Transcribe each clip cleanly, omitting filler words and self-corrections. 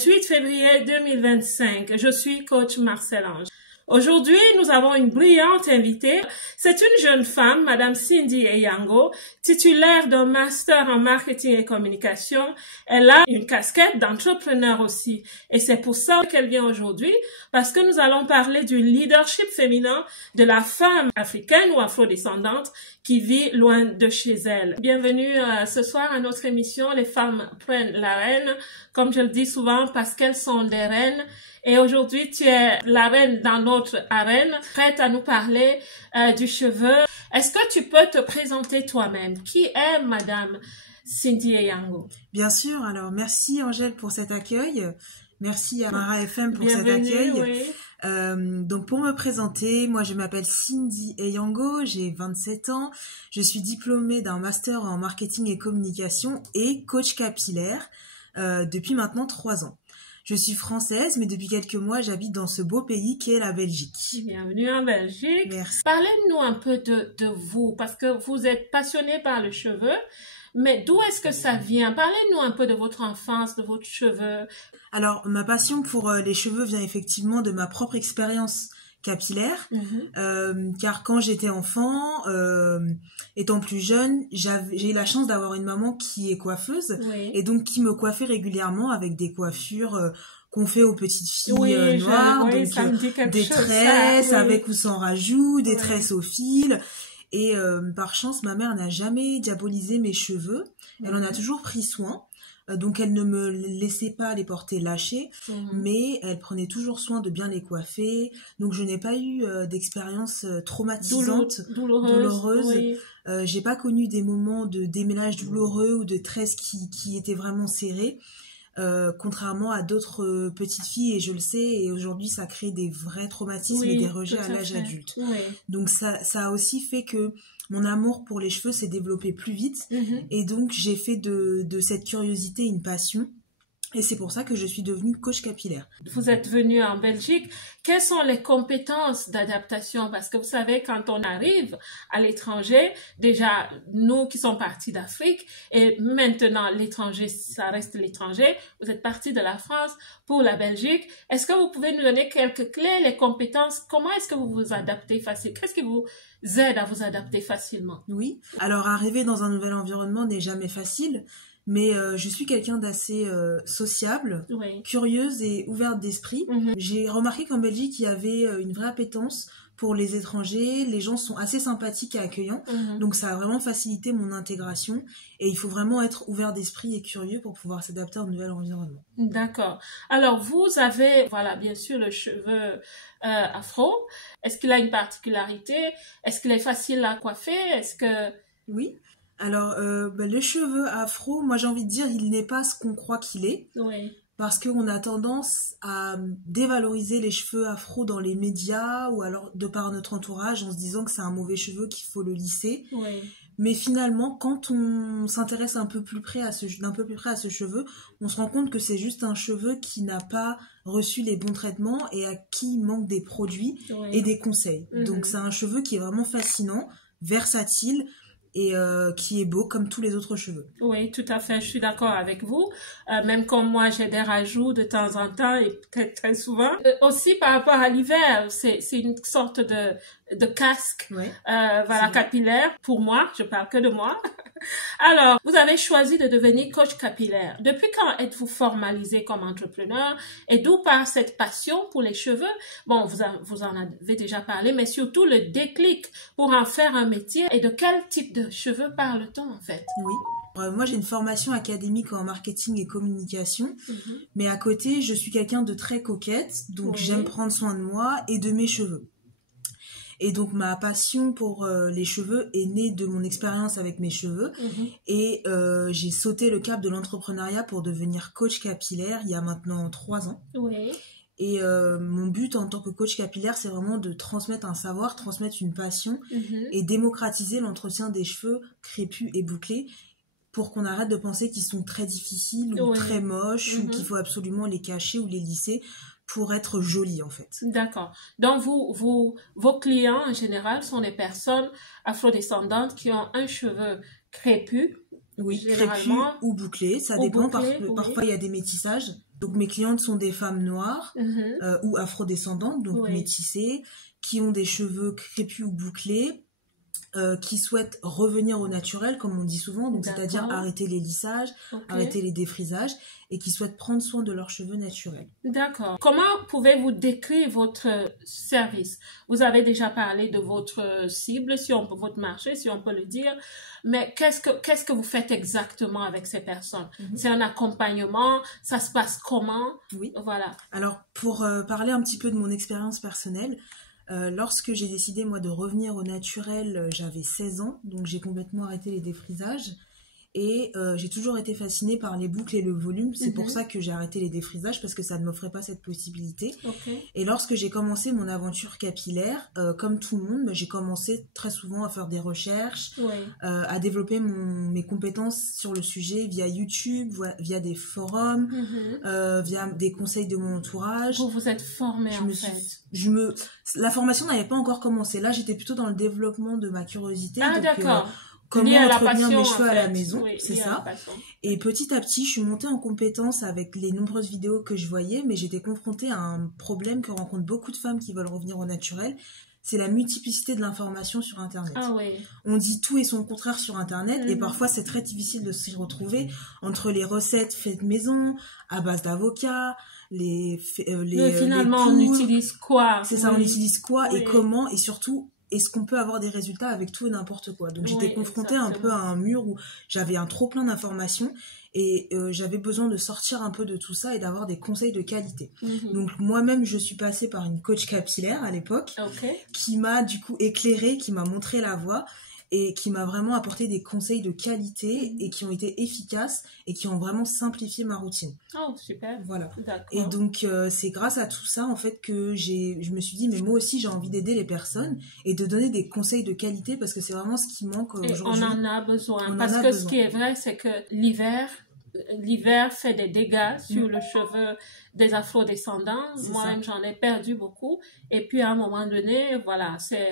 28 février 2025. Je suis coach Marcel Ange. Aujourd'hui, nous avons une brillante invitée. C'est une jeune femme, Madame Cindy Eyango, titulaire d'un master en marketing et communication. Elle a une casquette d'entrepreneur aussi. Et c'est pour ça qu'elle vient aujourd'hui, parce que nous allons parler du leadership féminin de la femme africaine ou afrodescendante qui vit loin de chez elle. Bienvenue ce soir à notre émission. Les femmes prennent la reine, comme je le dis souvent, parce qu'elles sont des reines. Et aujourd'hui, tu es la reine dans notre arène, prête à nous parler du cheveu. Est-ce que tu peux te présenter toi-même? Qui est Madame Cindy Eyango? Bien sûr. Alors, merci Angèle pour cet accueil. Merci à Mara FM pour Bienvenue, cet accueil. Oui. Donc, pour me présenter, moi, je m'appelle Cindy Eyango, j'ai 27 ans. Je suis diplômée d'un master en marketing et communication et coach capillaire depuis maintenant 3 ans. Je suis française, mais depuis quelques mois, j'habite dans ce beau pays qu'est la Belgique. Bienvenue en Belgique. Merci. Parlez-nous un peu de vous, parce que vous êtes passionnée par le cheveu, mais d'où est-ce que ça vient? Parlez-nous un peu de votre enfance, de votre cheveu. Alors, ma passion pour les cheveux vient effectivement de ma propre expérience capillaire, car quand j'étais enfant, étant plus jeune, j'ai eu la chance d'avoir une maman qui est coiffeuse, Oui. et donc qui me coiffait régulièrement avec des coiffures qu'on fait aux petites filles Oui, noires, oui, donc ça me dit quelque des chose, tresses ça, oui. avec ou sans rajout, des Oui. tresses au fil. Et par chance, ma mère n'a jamais diabolisé mes cheveux. Elle en a toujours pris soin. Donc elle ne me laissait pas les porter lâchés, mais elle prenait toujours soin de bien les coiffer. Donc je n'ai pas eu d'expérience traumatisante, douloureuse. Oui. J'ai pas connu des moments de déménage douloureux ou de tresses qui étaient vraiment serrées. Contrairement à d'autres petites filles, et je le sais, et aujourd'hui ça crée des vrais traumatismes et des rejets à l'âge adulte. Oui. Donc ça a aussi fait que mon amour pour les cheveux s'est développé plus vite, et donc j'ai fait de cette curiosité une passion. Et c'est pour ça que je suis devenue coach capillaire. Vous êtes venu en Belgique. Quelles sont les compétences d'adaptation? Parce que vous savez, quand on arrive à l'étranger, déjà, nous qui sommes partis d'Afrique, et maintenant l'étranger, ça reste l'étranger, vous êtes partis de la France pour la Belgique. Est-ce que vous pouvez nous donner quelques clés, les compétences? Comment est-ce que vous vous adaptez facilement? Qu'est-ce qui vous aide à vous adapter facilement? Oui. Alors, arriver dans un nouvel environnement n'est jamais facile. Mais je suis quelqu'un d'assez sociable, Oui. curieuse et ouverte d'esprit. J'ai remarqué qu'en Belgique, il y avait une vraie appétence pour les étrangers. Les gens sont assez sympathiques et accueillants. Donc ça a vraiment facilité mon intégration. Et il faut vraiment être ouvert d'esprit et curieux pour pouvoir s'adapter à un nouvel environnement. D'accord. Alors, vous avez, voilà, bien sûr, le cheveu afro. Est-ce qu'il a une particularité? Est-ce qu'il est facile à coiffer? Est-ce que... Oui. Alors, le cheveu afro, moi j'ai envie de dire, il n'est pas ce qu'on croit qu'il est. Oui. Parce qu'on a tendance à dévaloriser les cheveux afro dans les médias ou alors de par notre entourage en se disant que c'est un mauvais cheveu, qu'il faut le lisser. Oui. Mais finalement, quand on s'intéresse d'un peu plus près à ce cheveu, on se rend compte que c'est juste un cheveu qui n'a pas reçu les bons traitements et à qui il manque des produits et des conseils. Donc c'est un cheveu qui est vraiment fascinant, versatile, et qui est beau comme tous les autres cheveux. Oui, tout à fait, je suis d'accord avec vous. Même comme moi, j'ai des rajouts de temps en temps et peut-être très souvent. Aussi par rapport à l'hiver, c'est une sorte de casque voilà, capillaire. Pour moi, je parle que de moi. Alors, vous avez choisi de devenir coach capillaire. Depuis quand êtes-vous formalisé comme entrepreneur et d'où part cette passion pour les cheveux? Bon, vous en avez déjà parlé, mais surtout le déclic pour en faire un métier et de quel type de cheveux parle-t-on en fait? Oui. Moi, j'ai une formation académique en marketing et communication, mais à côté, je suis quelqu'un de très coquette, donc j'aime prendre soin de moi et de mes cheveux. Et donc ma passion pour les cheveux est née de mon expérience avec mes cheveux. Et j'ai sauté le cap de l'entrepreneuriat pour devenir coach capillaire il y a maintenant 3 ans. Oui. Et mon but en tant que coach capillaire, c'est vraiment de transmettre un savoir, transmettre une passion et démocratiser l'entretien des cheveux crépus et bouclés pour qu'on arrête de penser qu'ils sont très difficiles ou très moches ou qu'il faut absolument les cacher ou les lisser pour être jolis en fait. D'accord. Donc vos clients en général sont des personnes afrodescendantes qui ont un cheveu crépus. Oui, crépus ou bouclés, ça dépend. Parfois il y a des métissages. Donc mes clientes sont des femmes noires ou afrodescendantes, donc Oui. métissées, qui ont des cheveux crépus ou bouclés, qui souhaitent revenir au naturel, comme on dit souvent, donc c'est-à-dire arrêter les lissages, arrêter les défrisages, et qui souhaitent prendre soin de leurs cheveux naturels. D'accord. Comment pouvez-vous décrire votre service? Vous avez déjà parlé de votre cible, votre marché, si on peut le dire, mais qu'est-ce que vous faites exactement avec ces personnes? C'est un accompagnement? Ça se passe comment? Oui. Voilà. Alors, pour parler un petit peu de mon expérience personnelle, lorsque j'ai décidé, moi, de revenir au naturel, j'avais 16 ans, donc j'ai complètement arrêté les défrisages. Et j'ai toujours été fascinée par les boucles et le volume. C'est pour ça que j'ai arrêté les défrisages, parce que ça ne m'offrait pas cette possibilité. Et lorsque j'ai commencé mon aventure capillaire, comme tout le monde, j'ai commencé très souvent à faire des recherches, à développer mes compétences sur le sujet via YouTube, via des forums, via des conseils de mon entourage. Vous vous êtes formée en fait. La formation n'avait pas encore commencé. Là, j'étais plutôt dans le développement de ma curiosité. Ah, d'accord. Comment entretenir mes cheveux à la maison, oui, c'est ça. Et petit à petit, je suis montée en compétence avec les nombreuses vidéos que je voyais, mais j'étais confrontée à un problème que rencontrent beaucoup de femmes qui veulent revenir au naturel. C'est la multiplicité de l'information sur Internet. Ah oui. On dit tout et son contraire sur Internet, et parfois c'est très difficile de s'y retrouver entre les recettes faites maison, à base d'avocats, finalement, les on utilise quoi? C'est ça, on utilise quoi et comment, et surtout, est-ce qu'on peut avoir des résultats avec tout et n'importe quoi? Donc j'étais confrontée un peu à un mur où j'avais un trop plein d'informations, et j'avais besoin de sortir un peu de tout ça et d'avoir des conseils de qualité. Donc moi-même, je suis passée par une coach capillaire à l'époque, qui m'a du coup éclairée, qui m'a montré la voie, et qui m'a vraiment apporté des conseils de qualité et qui ont été efficaces et qui ont vraiment simplifié ma routine. Oh, super. Voilà. Et donc, c'est grâce à tout ça, en fait, que je me suis dit, mais moi aussi, j'ai envie d'aider les personnes et de donner des conseils de qualité, parce que c'est vraiment ce qui manque aujourd'hui. On en a besoin. Ce qui est vrai, c'est que l'hiver fait des dégâts sur le cheveu des afrodescendants. Moi-même, j'en ai perdu beaucoup. Et puis, à un moment donné, voilà, c'est...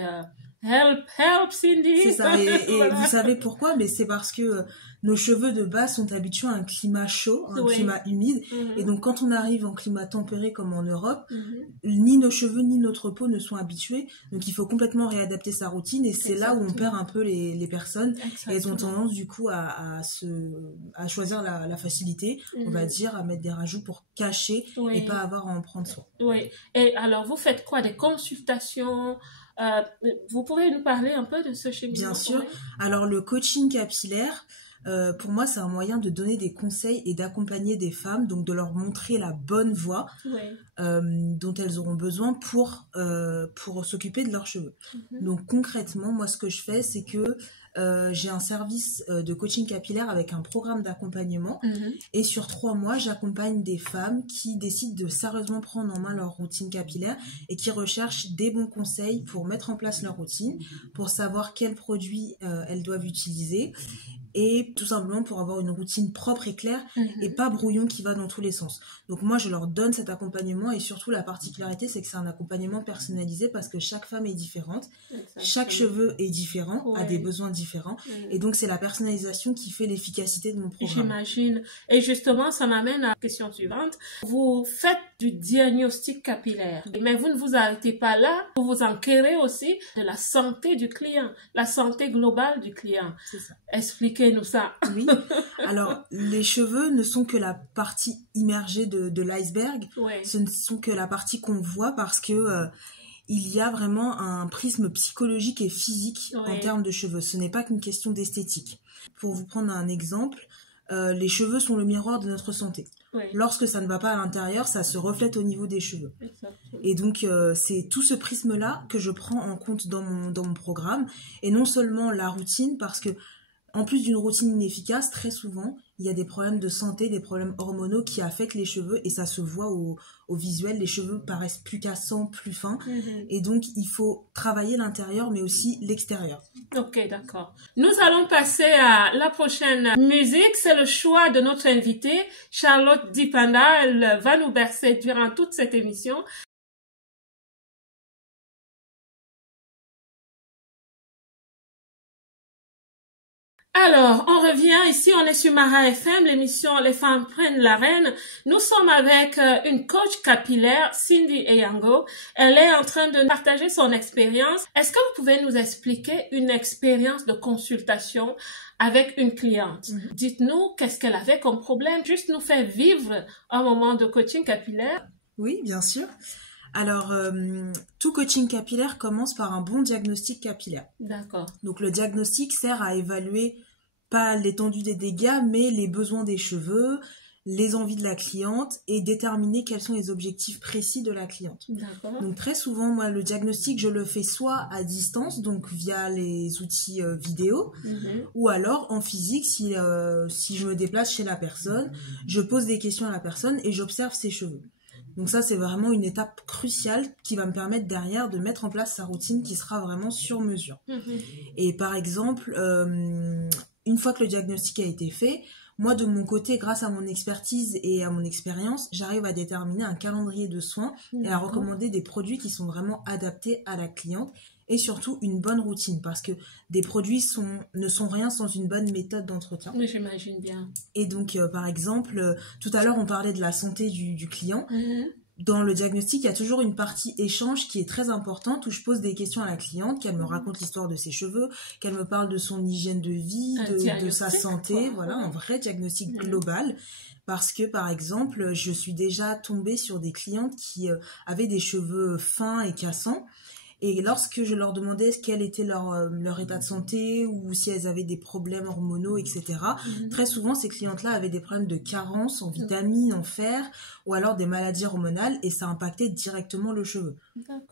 Help, Cindy! C'est ça, et voilà. Vous savez pourquoi? Mais c'est parce que nos cheveux de base sont habitués à un climat chaud, un climat humide, et donc quand on arrive en climat tempéré comme en Europe, ni nos cheveux ni notre peau ne sont habitués, donc il faut complètement réadapter sa routine, et c'est là où on perd un peu les personnes. Et elles ont tendance du coup à choisir la facilité, on va dire, à mettre des rajouts pour cacher et pas avoir à en prendre soin. Oui, et alors vous faites quoi? Des consultations? Vous pouvez nous parler un peu de ce cheminement? Bien sûr. Alors le coaching capillaire, pour moi, c'est un moyen de donner des conseils et d'accompagner des femmes, donc de leur montrer la bonne voie dont elles auront besoin pour s'occuper de leurs cheveux. Donc concrètement, moi, ce que je fais, c'est que j'ai un service de coaching capillaire avec un programme d'accompagnement, et sur 3 mois, j'accompagne des femmes qui décident de sérieusement prendre en main leur routine capillaire et qui recherchent des bons conseils pour mettre en place leur routine, pour savoir quels produits elles doivent utiliser, et tout simplement pour avoir une routine propre et claire et pas brouillon qui va dans tous les sens. Donc moi, je leur donne cet accompagnement, et surtout la particularité, c'est que c'est un accompagnement personnalisé, parce que chaque femme est différente, chaque cheveu est différent, a des besoins différents, et donc c'est la personnalisation qui fait l'efficacité de mon programme. J'imagine. Et justement, ça m'amène à la question suivante. Vous faites du diagnostic capillaire, mais vous ne vous arrêtez pas là, vous vous enquérez aussi de la santé du client, la santé globale du client. C'est ça. Expliquez-nous ça. Oui. Alors, les cheveux ne sont que la partie immergée de l'iceberg. Ce ne sont que la partie qu'on voit, parce que il y a vraiment un prisme psychologique et physique en termes de cheveux. Ce n'est pas qu'une question d'esthétique. Pour vous prendre un exemple, les cheveux sont le miroir de notre santé. Lorsque ça ne va pas à l'intérieur, ça se reflète au niveau des cheveux. Et donc, c'est tout ce prisme-là que je prends en compte dans mon programme. Et non seulement la routine, parce que en plus d'une routine inefficace, très souvent, il y a des problèmes de santé, des problèmes hormonaux qui affectent les cheveux, et ça se voit au visuel. Les cheveux paraissent plus cassants, plus fins, et donc il faut travailler l'intérieur, mais aussi l'extérieur. Ok, d'accord. Nous allons passer à la prochaine musique. C'est le choix de notre invitée, Charlotte Dipanda. Elle va nous bercer durant toute cette émission. Alors, on revient ici, on est sur Mara FM, l'émission Les femmes prennent l'arène. Nous sommes avec une coach capillaire, Cindy Eyango. Elle est en train de partager son expérience. Est-ce que vous pouvez nous expliquer une expérience de consultation avec une cliente? Dites-nous qu'est-ce qu'elle avait comme problème, juste nous faire vivre un moment de coaching capillaire. Oui, bien sûr. Alors, tout coaching capillaire commence par un bon diagnostic capillaire. D'accord. Donc, le diagnostic sert à évaluer pas l'étendue des dégâts, mais les besoins des cheveux, les envies de la cliente et déterminer quels sont les objectifs précis de la cliente. D'accord. Donc, très souvent, moi, le diagnostic, je le fais soit à distance, donc via les outils vidéo, ou alors en physique, si je me déplace chez la personne, je pose des questions à la personne et j'observe ses cheveux. Donc ça, c'est vraiment une étape cruciale qui va me permettre derrière de mettre en place sa routine qui sera vraiment sur mesure. Et par exemple, une fois que le diagnostic a été fait, moi de mon côté, grâce à mon expertise et à mon expérience, j'arrive à déterminer un calendrier de soins et à recommander des produits qui sont vraiment adaptés à la cliente et surtout une bonne routine parce que des produits ne sont rien sans une bonne méthode d'entretien. Oui, j'imagine bien. Et donc, par exemple, tout à l'heure, on parlait de la santé du client. Dans le diagnostic, il y a toujours une partie échange qui est très importante où je pose des questions à la cliente, qu'elle me raconte l'histoire de ses cheveux, qu'elle me parle de son hygiène de vie, de sa santé, voilà, un vrai diagnostic global. Parce que, par exemple, je suis déjà tombée sur des clientes qui avaient des cheveux fins et cassants. Et lorsque je leur demandais quel était leur état de santé ou si elles avaient des problèmes hormonaux, etc., très souvent, ces clientes-là avaient des problèmes de carence en vitamines, en fer, ou alors des maladies hormonales, et ça impactait directement le cheveu.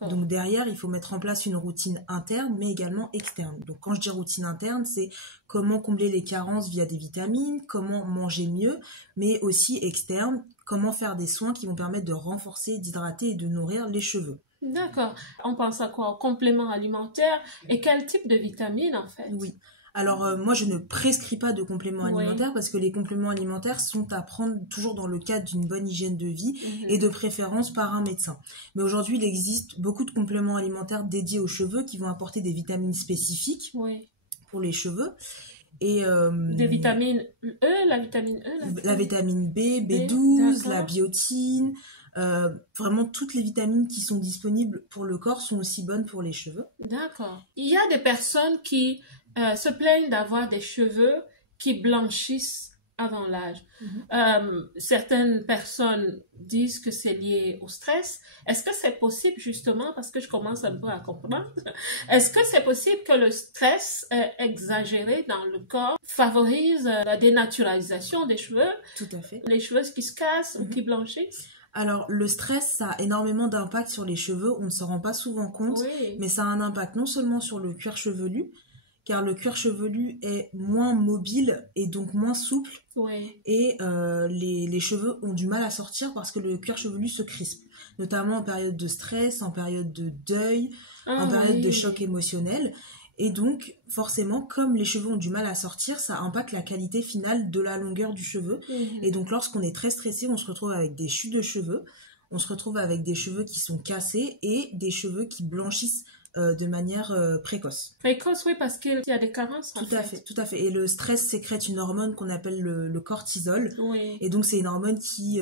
Donc derrière, il faut mettre en place une routine interne, mais également externe. Donc quand je dis routine interne, c'est comment combler les carences via des vitamines, comment manger mieux, mais aussi externe, comment faire des soins qui vont permettre de renforcer, d'hydrater et de nourrir les cheveux. D'accord. On pense à quoi? Au complément alimentaire et quel type de vitamines en fait? Oui. Alors moi je ne prescris pas de compléments alimentaires parce que les compléments alimentaires sont à prendre toujours dans le cadre d'une bonne hygiène de vie et de préférence par un médecin. Mais aujourd'hui il existe beaucoup de compléments alimentaires dédiés aux cheveux qui vont apporter des vitamines spécifiques pour les cheveux. Et des vitamines E, la vitamine E, la vitamine B, B12, la biotine, vraiment toutes les vitamines qui sont disponibles pour le corps sont aussi bonnes pour les cheveux. D'accord. Il y a des personnes qui se plaignent d'avoir des cheveux qui blanchissent avant l'âge. Certaines personnes disent que c'est lié au stress. Est-ce que c'est possible justement, parce que je commence un peu à comprendre, est-ce que c'est possible que le stress exagéré dans le corps favorise la dénaturalisation des cheveux? Tout à fait. Les cheveux qui se cassent ou qui blanchissent? Alors, le stress, ça a énormément d'impact sur les cheveux. On ne s'en rend pas souvent compte, mais ça a un impact non seulement sur le cuir chevelu, car le cuir chevelu est moins mobile et donc moins souple. Et les cheveux ont du mal à sortir parce que le cuir chevelu se crispe, notamment en période de stress, en période de deuil, en période de choc émotionnel. Et donc, forcément, comme les cheveux ont du mal à sortir, ça impacte la qualité finale de la longueur du cheveu. Et donc, lorsqu'on est très stressé, on se retrouve avec des chutes de cheveux, on se retrouve avec des cheveux qui sont cassés et des cheveux qui blanchissent de manière précoce. Précoce, oui, parce qu'il y a des carences. Tout à fait. Et le stress sécrète une hormone qu'on appelle le cortisol. Et donc, c'est une hormone qui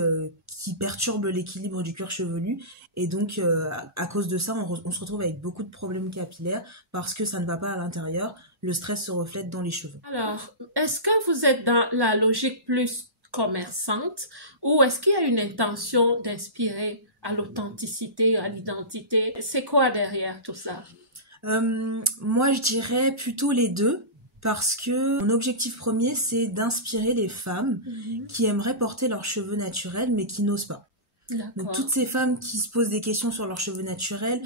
perturbe l'équilibre du cuir chevelu. Et donc, à cause de ça, on se retrouve avec beaucoup de problèmes capillaires parce que ça ne va pas à l'intérieur. Le stress se reflète dans les cheveux. Alors, est-ce que vous êtes dans la logique plus commerçante ou est-ce qu'il y a une intention d'inspirer à l'authenticité, à l'identité? C'est quoi derrière tout ça? Moi, je dirais plutôt les deux. Parce que mon objectif premier, c'est d'inspirer les femmes qui aimeraient porter leurs cheveux naturels, mais qui n'osent pas. Donc, toutes ces femmes qui se posent des questions sur leurs cheveux naturels,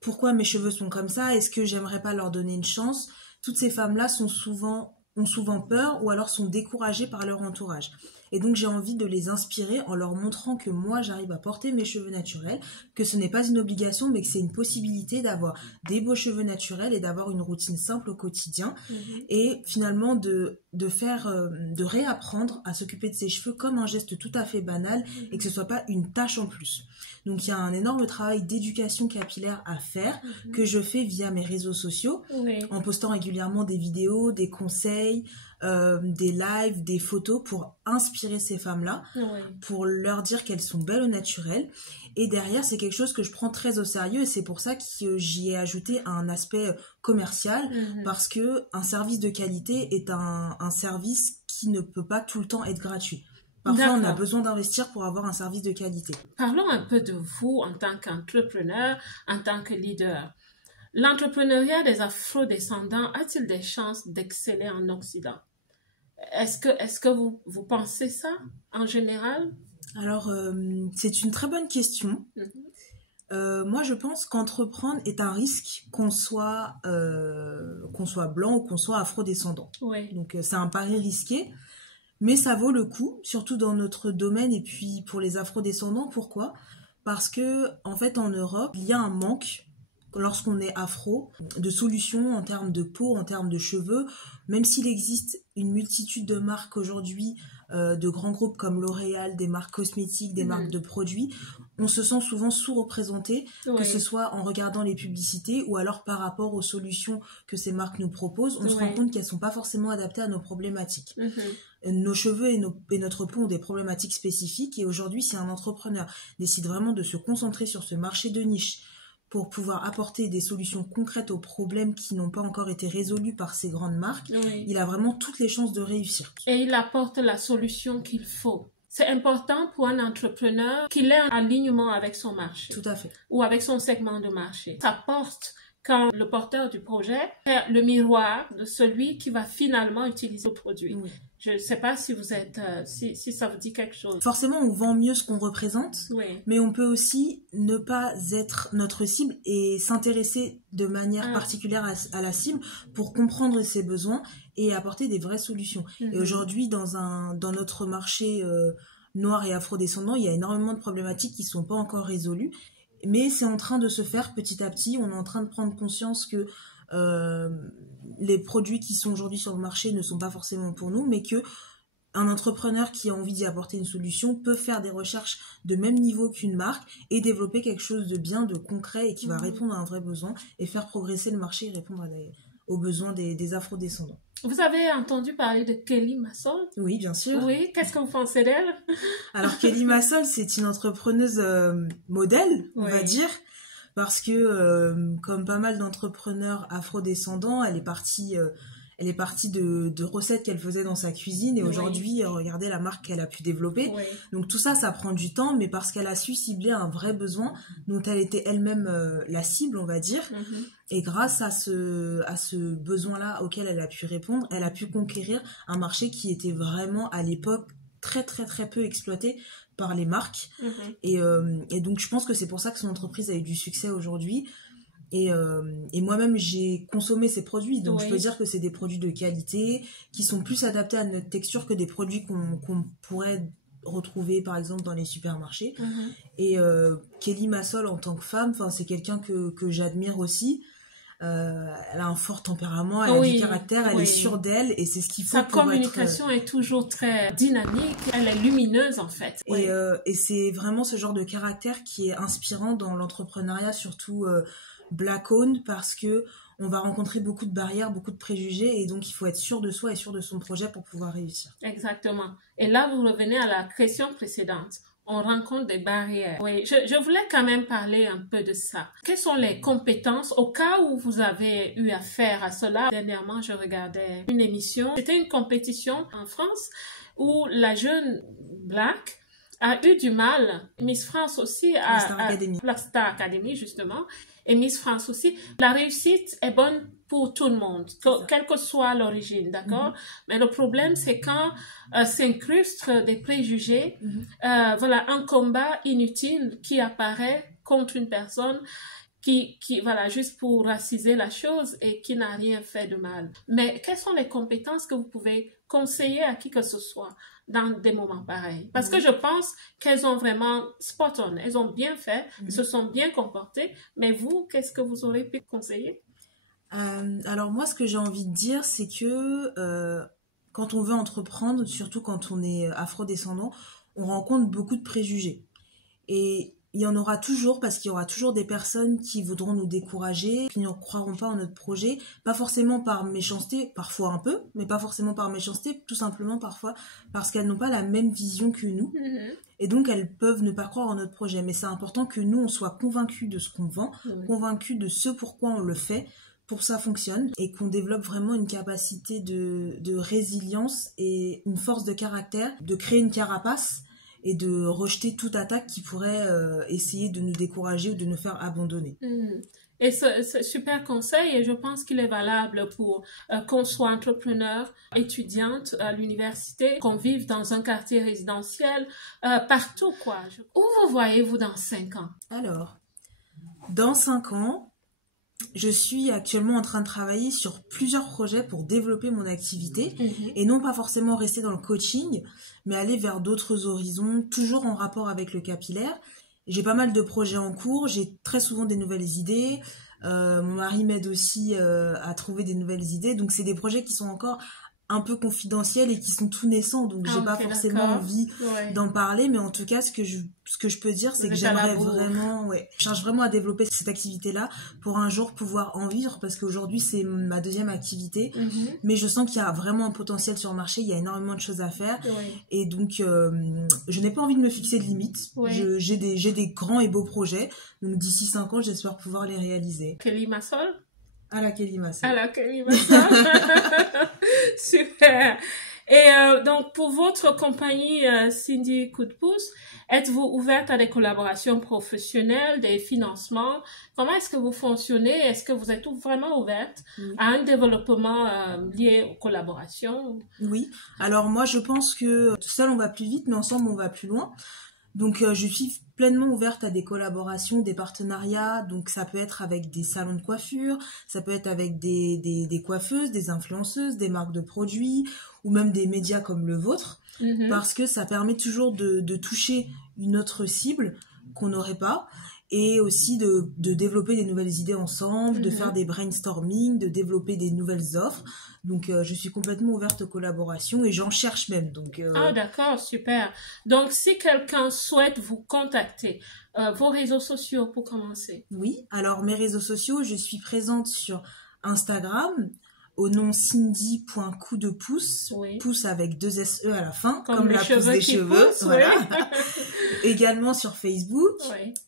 pourquoi mes cheveux sont comme ça? Est-ce que j'aimerais pas leur donner une chance? Toutes ces femmes-là ont souvent peur ou alors sont découragées par leur entourage. Et donc j'ai envie de les inspirer en leur montrant que moi j'arrive à porter mes cheveux naturels, que ce n'est pas une obligation mais que c'est une possibilité d'avoir des beaux cheveux naturels et d'avoir une routine simple au quotidien et finalement de réapprendre à s'occuper de ses cheveux comme un geste tout à fait banal et que ce soit pas une tâche en plus. Donc il y a un énorme travail d'éducation capillaire à faire que je fais via mes réseaux sociaux en postant régulièrement des vidéos, des conseils, des lives, des photos pour inspirer ces femmes-là, pour leur dire qu'elles sont belles au naturel. Et derrière, c'est quelque chose que je prends très au sérieux et c'est pour ça que j'y ai ajouté un aspect commercial parce que un service de qualité est un service qui ne peut pas tout le temps être gratuit. Parfois, on a besoin d'investir pour avoir un service de qualité. Parlons un peu de vous en tant qu'entrepreneur, en tant que leader. L'entrepreneuriat des afro-descendants a-t-il des chances d'exceller en Occident? Est-ce que vous pensez ça en général? Alors, c'est une très bonne question. Moi, je pense qu'entreprendre est un risque qu'on soit blanc ou qu'on soit afro-descendant. Donc, c'est un pari risqué. Mais ça vaut le coup, surtout dans notre domaine et puis pour les afro-descendants. Pourquoi? Parce que, en fait, en Europe, il y a un manque, lorsqu'on est afro, de solutions en termes de peau, en termes de cheveux. Même s'il existe une multitude de marques aujourd'hui, de grands groupes comme L'Oréal, des marques cosmétiques, des marques de produits, on se sent souvent sous-représenté, que ce soit en regardant les publicités ou alors par rapport aux solutions que ces marques nous proposent. On se rend compte qu'elles ne sont pas forcément adaptées à nos problématiques. Nos cheveux et notre peau ont des problématiques spécifiques et aujourd'hui, si un entrepreneur décide vraiment de se concentrer sur ce marché de niche pour pouvoir apporter des solutions concrètes aux problèmes qui n'ont pas encore été résolus par ces grandes marques, il a vraiment toutes les chances de réussir. Et il apporte la solution qu'il faut. C'est important pour un entrepreneur qu'il ait un alignement avec son marché. Tout à fait. Ou avec son segment de marché. Ça porte quand le porteur du projet est le miroir de celui qui va finalement utiliser le produit. Je ne sais pas si vous êtes, si ça vous dit quelque chose. Forcément, on vend mieux ce qu'on représente, mais on peut aussi ne pas être notre cible et s'intéresser de manière particulière à la cible pour comprendre ses besoins et apporter des vraies solutions. Et aujourd'hui, dans notre marché noir et afro-descendant, il y a énormément de problématiques qui ne sont pas encore résolues, mais c'est en train de se faire petit à petit. On est en train de prendre conscience que les produits qui sont aujourd'hui sur le marché ne sont pas forcément pour nous, mais que un entrepreneur qui a envie d'y apporter une solution peut faire des recherches de même niveau qu'une marque et développer quelque chose de bien, de concret et qui va répondre à un vrai besoin et faire progresser le marché et répondre aux besoins des afro-descendants. Vous avez entendu parler de Kelly Massol? Oui, bien sûr. Oui, qu'est-ce que vous pensez d'elle? Alors, Kelly Massol, c'est une entrepreneuse modèle, on va dire, parce que, comme pas mal d'entrepreneurs afro-descendants, elle est partie de recettes qu'elle faisait dans sa cuisine et aujourd'hui, regardez la marque qu'elle a pu développer. Donc tout ça, ça prend du temps, mais parce qu'elle a su cibler un vrai besoin dont elle était elle-même la cible, on va dire. Et grâce à ce besoin-là auquel elle a pu répondre, elle a pu conquérir un marché qui était vraiment à l'époque très très très peu exploité par les marques. Et donc je pense que c'est pour ça que son entreprise a eu du succès aujourd'hui. Et moi-même, j'ai consommé ces produits. Donc, je peux dire que c'est des produits de qualité qui sont plus adaptés à notre texture que des produits qu'on pourrait retrouver, par exemple, dans les supermarchés. Et Kelly Massol, en tant que femme, c'est quelqu'un que j'admire aussi. Elle a un fort tempérament, elle a du caractère, elle est sûre d'elle et c'est ce qu'il faut pour être... Sa communication est toujours très dynamique, elle est lumineuse en fait. Et c'est vraiment ce genre de caractère qui est inspirant dans l'entrepreneuriat, surtout Black-owned, parce que on va rencontrer beaucoup de barrières, beaucoup de préjugés et donc il faut être sûr de soi et sûr de son projet pour pouvoir réussir. Exactement. Et là, vous revenez à la question précédente. On rencontre des barrières. Oui, je voulais quand même parler un peu de ça. Quelles sont les compétences au cas où vous avez eu affaire à cela? Dernièrement, je regardais une émission. C'était une compétition en France où la jeune Black a eu du mal. Miss France aussi la Star Academy justement. Et Miss France aussi. La réussite est bonne pour tout le monde, quelle que soit l'origine, d'accord? Mais le problème, c'est quand s'incrustent des préjugés, un combat inutile qui apparaît contre une personne qui juste pour raciser la chose et qui n'a rien fait de mal. Mais quelles sont les compétences que vous pouvez conseiller à qui que ce soit dans des moments pareils? Parce que je pense qu'elles ont vraiment spot on, elles ont bien fait, elles se sont bien comportées, mais vous, qu'est-ce que vous aurez pu conseiller? Alors moi, ce que j'ai envie de dire, c'est que quand on veut entreprendre, surtout quand on est afro-descendant, on rencontre beaucoup de préjugés. Et il y en aura toujours parce qu'il y aura toujours des personnes qui voudront nous décourager, qui ne croiront pas en notre projet, pas forcément par méchanceté, parfois un peu, mais pas forcément par méchanceté, tout simplement parfois parce qu'elles n'ont pas la même vision que nous. Et donc elles peuvent ne pas croire en notre projet. Mais c'est important que nous, on soit convaincus de ce qu'on vend, convaincus de ce pourquoi on le fait, pour que ça fonctionne, et qu'on développe vraiment une capacité de résilience et une force de caractère, de créer une carapace et de rejeter toute attaque qui pourrait essayer de nous décourager ou de nous faire abandonner. Et ce super conseil, et je pense qu'il est valable pour qu'on soit entrepreneur, étudiante à l'université, qu'on vive dans un quartier résidentiel, partout quoi. Où vous voyez-vous dans 5 ans? Alors, dans 5 ans, je suis actuellement en train de travailler sur plusieurs projets pour développer mon activité et non pas forcément rester dans le coaching, mais aller vers d'autres horizons, toujours en rapport avec le capillaire. J'ai pas mal de projets en cours, j'ai très souvent des nouvelles idées. Mon mari m'aide aussi à trouver des nouvelles idées, donc c'est des projets qui sont encore un peu confidentiels et qui sont tout naissants, donc j'ai pas forcément envie d'en parler, mais en tout cas ce que je peux dire, c'est que j'aimerais vraiment, je cherche vraiment à développer cette activité-là pour un jour pouvoir en vivre, parce qu'aujourd'hui c'est ma deuxième activité, mais je sens qu'il y a vraiment un potentiel sur le marché, il y a énormément de choses à faire, et donc je n'ai pas envie de me fixer de limites. J'ai des grands et beaux projets, donc d'ici 5 ans j'espère pouvoir les réaliser. Kelly Massol? À la Kelly Massol. À la Kelly Massol. Super. Et donc, pour votre compagnie Cindy Coup de Pouce, êtes-vous ouverte à des collaborations professionnelles, des financements? Comment est-ce que vous fonctionnez? Est-ce que vous êtes vraiment ouverte à un développement lié aux collaborations? Oui. Alors moi, je pense que seul on va plus vite, mais ensemble on va plus loin. Donc je suis pleinement ouverte à des collaborations, des partenariats. Donc ça peut être avec des salons de coiffure, ça peut être avec des coiffeuses, des influenceuses, des marques de produits, ou même des médias comme le vôtre, parce que ça permet toujours de toucher une autre cible qu'on n'aurait pas, et aussi de développer des nouvelles idées ensemble, de faire des brainstorming, de développer des nouvelles offres. Donc je suis complètement ouverte aux collaborations et j'en cherche même. Donc, Ah d'accord, super. Donc si quelqu'un souhaite vous contacter, vos réseaux sociaux pour commencer. Oui, alors mes réseaux sociaux, je suis présente sur Instagram au nom cindy.coupdepouce, pouce avec 2 SE à la fin, comme la pousse des cheveux. Voilà. Également sur Facebook,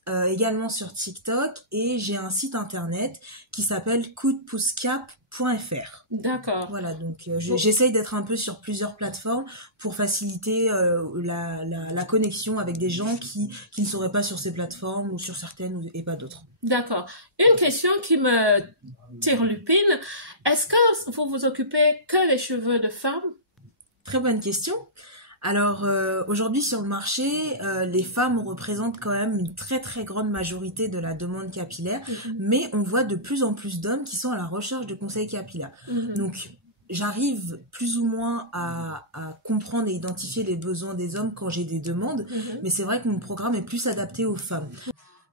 également sur TikTok, et j'ai un site internet qui s'appelle coupdepoucecap.fr. D'accord. Voilà, donc j'essaye d'être un peu sur plusieurs plateformes pour faciliter la connexion avec des gens qui ne seraient pas sur ces plateformes, ou sur certaines et pas d'autres. D'accord. Une question qui me turlupine, est-ce que vous vous occupez que des cheveux de femmes? Très bonne question. Alors aujourd'hui sur le marché, les femmes représentent quand même une très très grande majorité de la demande capillaire, mais on voit de plus en plus d'hommes qui sont à la recherche de conseils capillaires. Donc j'arrive plus ou moins à comprendre et identifier les besoins des hommes quand j'ai des demandes, mais c'est vrai que mon programme est plus adapté aux femmes.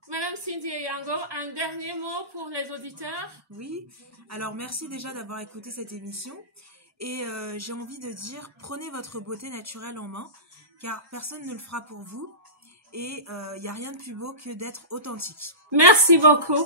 Madame Cindy Eyango, un dernier mot pour les auditeurs? Oui, alors merci déjà d'avoir écouté cette émission. Et j'ai envie de dire, prenez votre beauté naturelle en main, car personne ne le fera pour vous. Et il n'y a rien de plus beau que d'être authentique. Merci beaucoup.